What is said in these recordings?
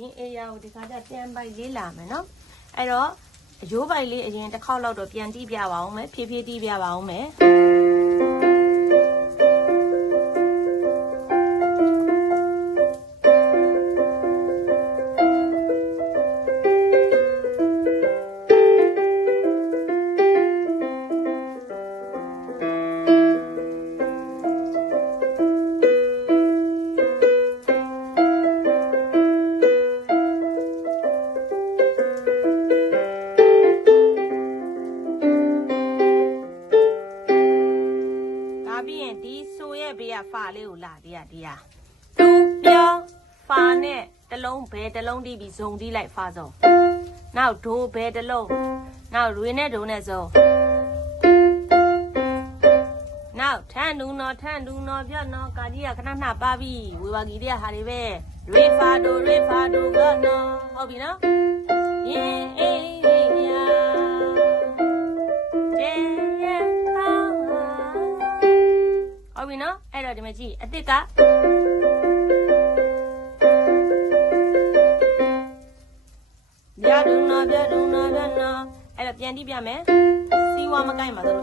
ရင်အေးရကိုဒီခါကျပြန်ပိုက်လေးလာမယ်နော်အဲ့တော့အယိုးပိုက်လေးအရင်တစ်ခေါက်လောက်တော့ပြန်တီးပြပါအောင်မယ်ဖြည်းဖြည်းတီးပြပါအောင်မယ် ရဲ့ဘေးကဖာလေးကိုလာဒီကဒီကသူပြောဖာနဲ့တလုံးဘယ်တလုံးတီးပြီးဇုံတီးလိုက်ဖာစုံနောက်ဒိုဘယ်တလုံးနောက်ရွေနဲ့ဒိုနဲ့ဇုံနောက်ထန်ဒူနော်ထန်ဒူနော်ပြနော်ကာကြီးကခဏခဏပါပြီဝေဝါကြီးတဲ့ဟာတွေပဲရွေဖာဒိုရွေဖာဒိုကနော်ဟုတ်ပြီနော်ရ ပြီနော်အဲ့တော့ဒီမှာကြည့်အစ်စ်ကပြဒုနာပြဒုနာပြနာအဲ့တော့ပြန်တိပြမယ်စီဝါမကိုက်ပါတို့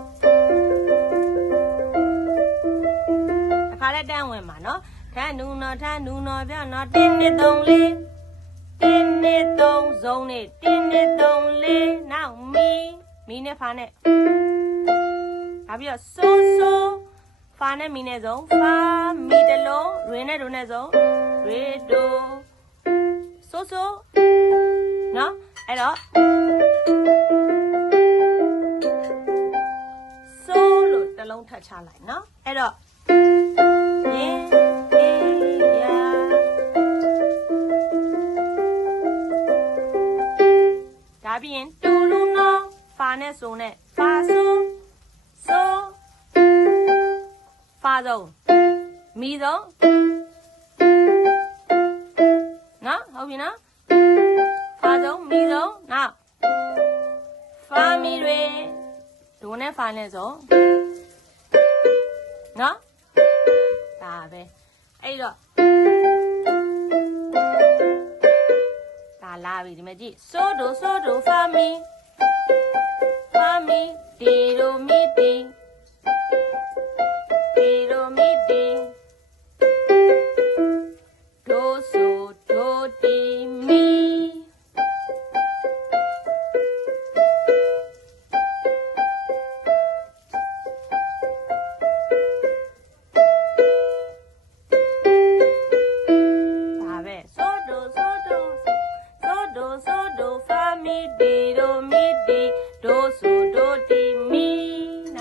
အခါလဲတန်းဝင်ပါနော်ထန်းနူနော်ထန်းနူနော်ပြနော်တင်းနှစ်သုံးလေးတင်းနှစ်သုံးစုံနဲ့တင်းနှစ်သုံးလေးနောက်မီမီနဲ့ဖာနဲ့နောက်ပြီးတော့ဆိုးဆိုး ဖာနဲ့မီနဲ့ဆုံးဖာမီတလုံးရွေနဲ့ဒုနဲ့ဆုံးရွေဒိုဆိုးဆိုးနော်အဲ့တော့ဆိုးလို့တစ်လုံးထပ်ချလိုက်နော်အဲ့တော့ရင်အေးရာဒါပြီးရင်တူလူနော်ဖာနဲ့ဆိုနဲ့ဖာဆိုးဆိုး ဖာဆုံးမီဆုံးနော်ဟုတ်ပြီနော်ဖာဆုံးမီဆုံးနောက်ဖာမီတွေဒိုနဲ့ဖာနဲ့ဆုံးနော်ဒါပဲအဲ့တော့ဒါလာပြီဒီမှာကြည့်ဆိုဒိုဆိုဒိုဖာမီဖာမီဒီ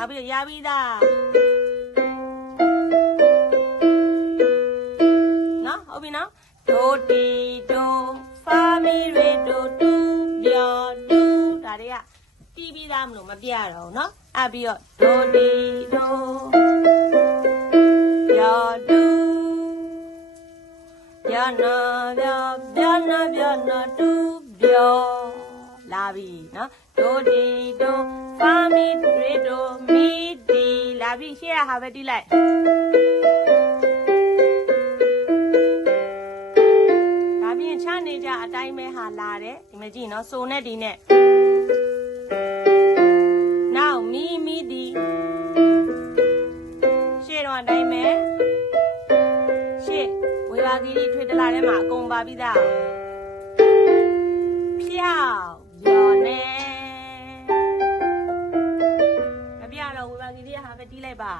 ပြီးတော့ရပြီသားနော်ဟုတ်ပြီနော်ဒိုဒီဒိုဖာမီရေဒိုတူပြောဒူဒါတွေကတီးပြီးသားမလို့မပြတော့ဘူးနော်အပ်ပြီးတော့ဒိုဒီဒိုပြောဒူပြနာပြပြနာပြနာတူပြော လာပြီနော်ဒိုဒီဒိုဖာမီရေဒိုမီဒီလာပြီရှေ့ရဟာပဲတီးလိုက်ဒါပြင်ချနေကြအတိုင်းပဲဟာလာတယ်ဒီမကြည့်နော်စုံနဲ့ဒီနဲ့နောက်မီမီဒီရှေ့တော့အတိုင်းပဲရှေ့ဝေဘာကြီးတွေထွေတလာထဲမှာအကုန်ပါပြီးသားဖြော က်ပြောနေမပြတော့ဝေဘာကြီးတွေကဟာပဲတီးလိုက်ပါ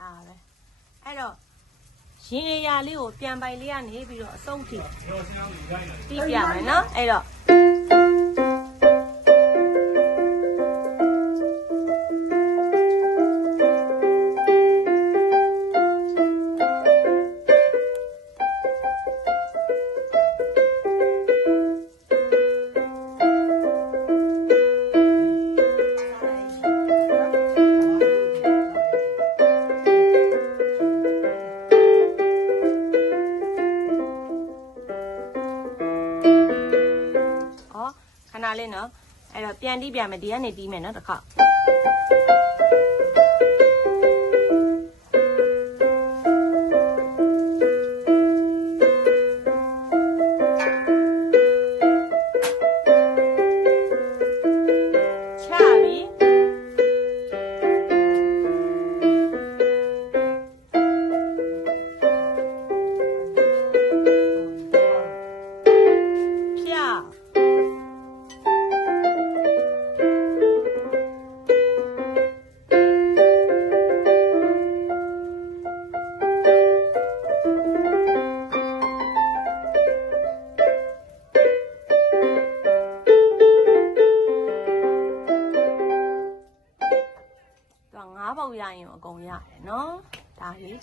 အားပဲအဲ့တော့ရင်အရာလေးကိုပြန်ပိုင်လေးကနေပြီးတော့အဆုံးထိတီးပြမယ်နော်အဲ့တော့ ခဏလေးနော်အဲ့တော့ပြန်တီးပြမယ်ဒီကနေတီးမယ်နော်တစ်ခေါက် Nó ta hí.